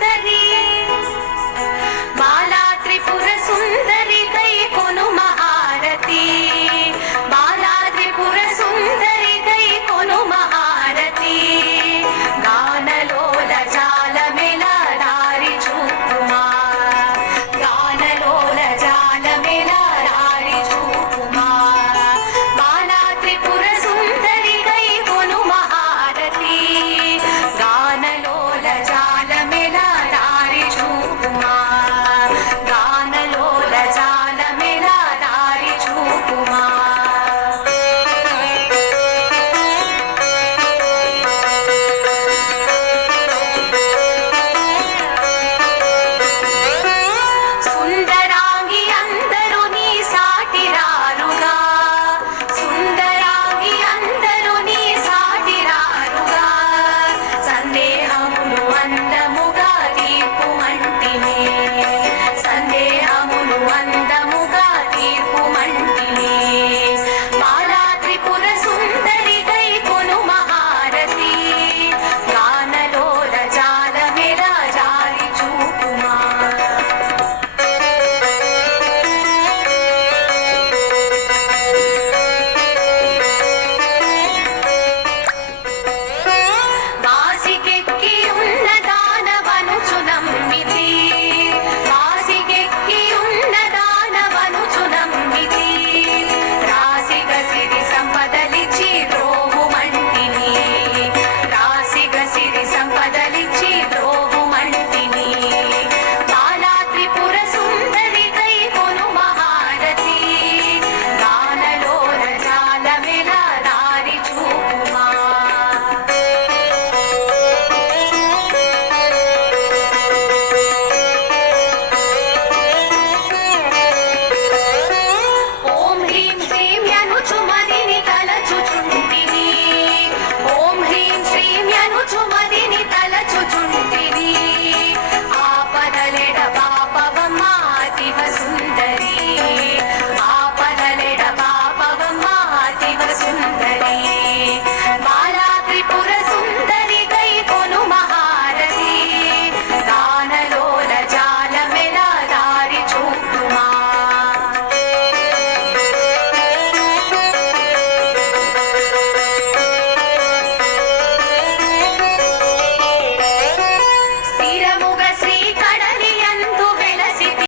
సుందరి బాలా త్రిపుర సుందరి కై కొను మహారతి బాలా త్రిపుర సుందరి కై కొను మహారతి గానలోల జాలమెల దారి చూపుమా గానలోల జాలమెల దారి చూపుమా బాలా త్రిపుర సుందరి కై కొను మహారతి గానలోల జాలమెల దారి చూపుమా గానలోల జాలమెల దారి చూపుమా సుందరాంగి అందరూ నీ సాటిరారుగా సుందరాంగి అందరూ నీ సాటిరారుగా సందేహములు అందముగా